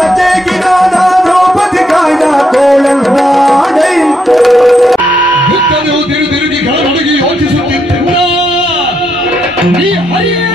ಲತೆಗಿನಾದ ದ್ರೌಪದಿ ಕಾಯ್ದ ಕೋಳಲ್ನಾಡೈ ಯುದ್ಧವು ತಿರುಗಿ ಗಳನೊಳಗೆ ಯೋಚಿಸುತ್ತಿದ್ದ ಈ ಹರಿಯೇ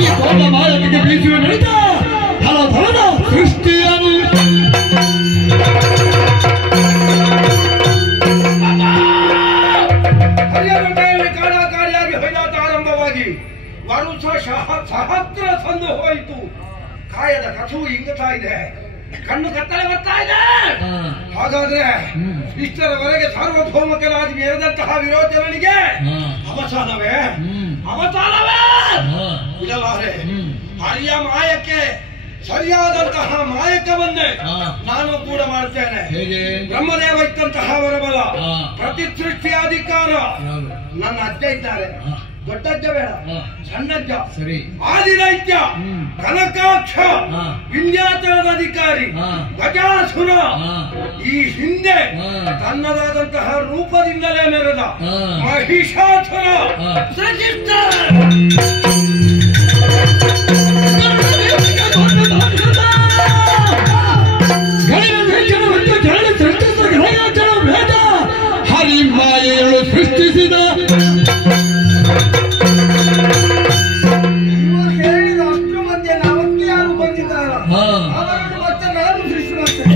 ಈ ದೊಡ್ಡ ಮಾಯಕ್ಕೆ ಬೀಸುವ ನಡೆದ ಫಲಫಲದ ಸೃಷ್ಟಿಯನ್ನು ಹರಿಯಬೆಟ್ಟೆಯಲ್ಲಿ ಕಾಳಾಕಾರಿಯಾಗಿ ಹೊಯ್ದಾಟ ಆರಂಭವಾಗಿ ವರುಷ ಸಹಸ್ರ ಸಂದು ಹೋಯಿತು. ಕಾಯದ ಕಥವು ಇಂಗುತ್ತಾ ಇದೆ, ಕಣ್ಣು ಕತ್ತಲೆ ಬರ್ತಾ ಇದೆ. ಹಾಗಾದ್ರೆ ಇಷ್ಟರವರೆಗೆ ಸಾರ್ವಭೌಮಕರಾಗಿ ಮೆರೆದಂತಹ ವಿರೋಚನನಿಗೆ ಅವಸಾನವೇ ಇರಲಾರೆ. ಹರಿಯ ಮಾಯಕ್ಕೆ ಸರಿಯಾದಂತಹ ಮಾಯಕವನ್ನೇ ನಾನು ಕೂಡ ಮಾಡ್ತೇನೆ. ಬ್ರಹ್ಮದೇವ ಇದ್ದಂತಹ ವರಬಲ, ಪ್ರತಿ ಸೃಷ್ಟಿಯ ಅಧಿಕಾರ ನನ್ನ ಅಜ್ಜ ಇದ್ದಾರೆ. ದೊಡ್ಡಜ್ಜ ಬೇಡ, ಸಣ್ಣಜ್ಜ, ಆದಿದೈತ್ಯ, ಕನಕಾಕ್ಷ, ವಿಂಧ್ಯಾಚಲದ ಅಧಿಕಾರಿ, ಗಜಾಸುರ ಈ ಹಿಂದೆ ತನ್ನದಾದಂತಹ ರೂಪದಿಂದಲೇ ಮೆರೆದ ಮಹಿಷಾಸುರ ಹರಿಮಾಯೆಗಳು ಸೃಷ್ಟಿಸಿದ ಹೇಳಿದ ಅಷ್ಟು ಮಂದಿಯನ್ನು ಅವತ್ತು ಯಾರು ಬಂದಿದ್ದಾರ ಅವರನ್ನು ಮತ್ತೆ ನಾನು ಸೃಷ್ಟಿ ಮಾಡ್ತೇನೆ.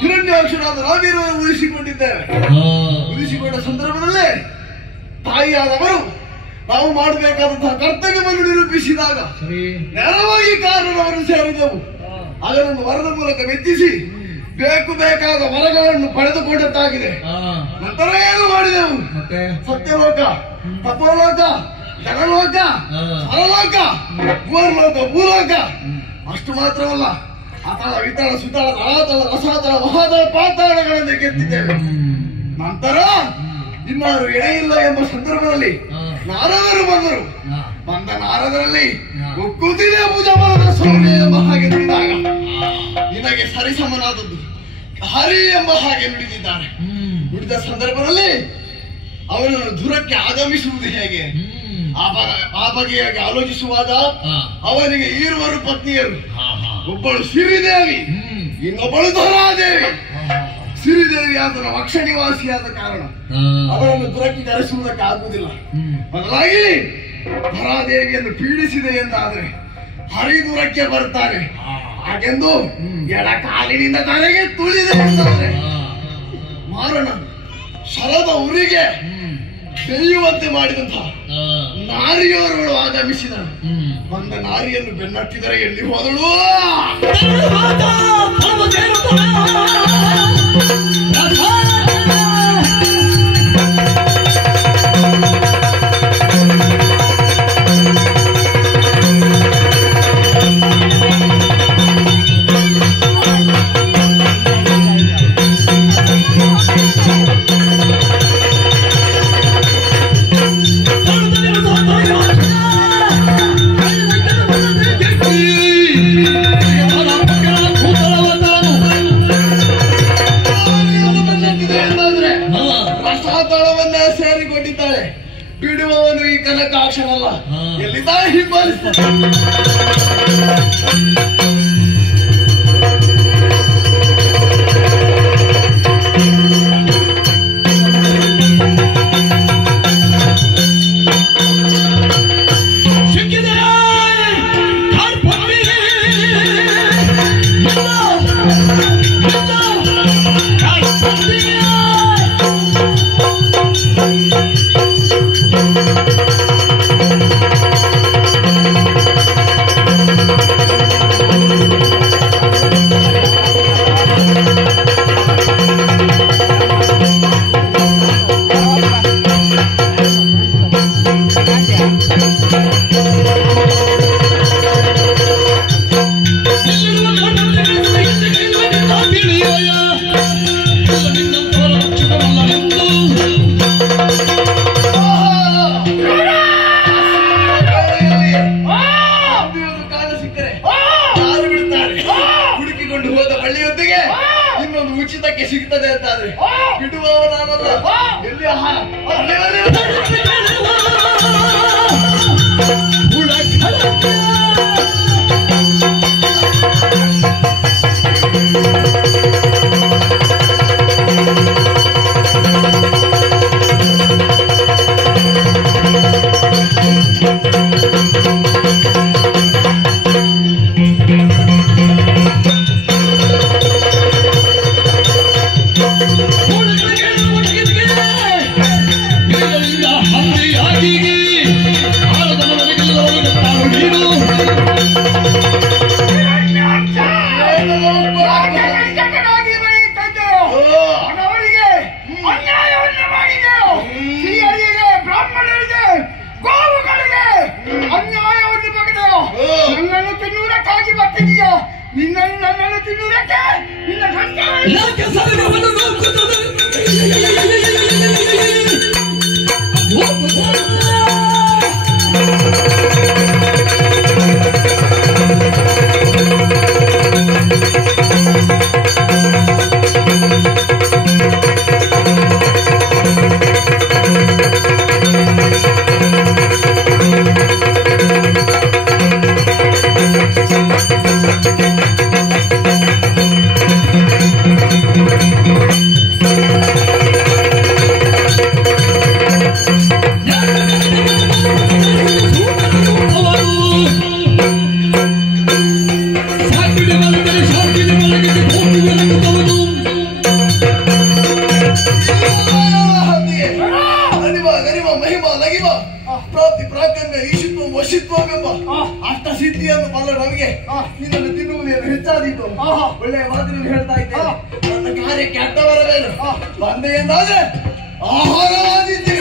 ಹಿರಣ್ಯಾಕ್ಷರಾದ ನಾವೀರನ್ನು ಉಳಿಸಿಕೊಂಡಿದ್ದೇವೆ. ಉಳಿಸಿಕೊಂಡ ಸಂದರ್ಭದಲ್ಲೇ ತಾಯಿಯಾದವರು ನಾವು ಮಾಡಬೇಕಾದಂತಹ ಕರ್ತವ್ಯವನ್ನು ನಿರೂಪಿಸಿದಾಗ ನೇರವಾಗಿ ಕಾರಣವನ್ನು ಸೇರಿದೆವು. ಅದನ್ನು ವರದ ಮೂಲಕ ಮೆಚ್ಚಿಸಿ ಬೇಕಾದ ವರಗಳನ್ನು ಪಡೆದುಕೊಂಡಂತಾಗಿದೆ. ನಂತರ ಏನು ಮಾಡಿದೆವು? ಸತ್ಯಲೋಕ, ತಪೋಲೋಕ, ಜಗಲೋಕ, ಸರಲೋಕ, ಭೂರ್ಲೋಕ, ಭೂಲೋಕ. ಅಷ್ಟು ಮಾತ್ರವಲ್ಲ, ಅತಳ, ವಿತಳ, ಸುತಳ, ತಳಾತಳ, ರಸಾತಳ, ಮಹಾತಳ, ಪಾತಾಳಗಳನ್ನು ಗೆದ್ದಿದ್ದೇವೆ. ನಂತರ ಇನ್ನಾರು ಎಣೆಯಿಲ್ಲ ಎಂಬ ಸಂದರ್ಭದಲ್ಲಿ ನಾರದರು ಬಂದರು. ಬಂದ ನಾರದರಲ್ಲಿ ಒಕ್ಕುತ್ತಿದೆ ಭುಜಬಲದ ಸೌರ್ಯ ಎಂಬ ಹಾಗೆ ನುಡಿದಾಗ ನಿನಗೆ ಸರಿಸಮನಾದದ್ದು ಹರಿ ಎಂಬ ಹಾಗೆ ನುಡಿದಿದ್ದಾರೆ. ನುಡಿದ ಸಂದರ್ಭದಲ್ಲಿ ಅವನನ್ನು ದೂರಕ್ಕೆ ಆಗಮಿಸುವುದು ಹೇಗೆ? ಆ ಬಗೆಯಾಗಿ ಆಲೋಚಿಸುವಾಗ ಅವನಿಗೆ ಈರುವರು ಪತ್ನಿಯರು. ಒಬ್ಬಳು ಸಿರಿದೇವಿ, ಇನ್ನೊಬ್ಬಳು ಧರಾದೇವಿ. ಸಿರಿದೇವಿ ಆತನ ವಕ್ಷ ನಿವಾಸಿಯಾದ ಕಾರಣ ಅವರನ್ನು ದುರಕ್ಕೆ ಕರೆಸುವುದಕ್ಕೆ ಆಗುವುದಿಲ್ಲ. ಬದಲಾಗಿ ಧರಾದೇವಿಯನ್ನು ಪೀಡಿಸಿದೆ ಎಂದಾದ್ರೆ ಹರಿ ದೂರಕ್ಕೆ ಬರ್ತಾನೆ. ಹಾಗೆಂದು ಎಡ ಕಾಲಿನಿಂದ ತಲೆಗೆ ತುಳಿದೆ ಎಂದಾದ್ರೆ ಮಾರಣ ಶರದ ಉರಿಗೆ ಬೆಳೆಯುವಂತೆ ಮಾಡಿದಂತಹ ನಾರಿಯವರುಗಳು ಆಗಮಿಸಿದರು. ಬಂದ ನಾರಿಯನ್ನು ಬೆನ್ನಟ್ಟಿದರೆ ಎಲ್ಲಿ ಹೋದಳು? ಈ ಕನಕಾಕ್ಷರಲ್ಲ ಎಲ್ಲಿಂದ ಹಿಂಬಾಲಿಸ್ತಾರೆ. ಇನ್ನೊಂದು ಉಚಿತಕ್ಕೆ ಸಿಗ್ತದೆ ಅಂತಾದ್ರೆ ಬಿಡುವವ ನಾನಲ್ಲ. ಎಲ್ಲಿ ಸಿದ್ಧಿಯನ್ನು ಬಲ್ಲ ನಮಗೆ ನಿನ್ನನ್ನು ತಿನ್ನುವುದೇನು ಹೆಚ್ಚಾದೀತು. ಒಳ್ಳೆಯ ಮಾತಿನಲ್ಲಿ ಹೇಳ್ತಾ ಇದ್ದೇನೆ, ನನ್ನ ಕಾರ್ಯಕ್ಕೆ ಅಡ್ಡ ಬರಬೇನು. ಬಂದೆ ಎಂದಾದ್ರೆ ಆಹಾರವಾದಿದ್ದೀನಿ.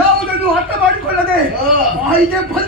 ಯಾವುದನ್ನು ಅರ್ಥ ಮಾಡಿಕೊಳ್ಳದೆ ಬಾಯಿಗೆ ಬಂದ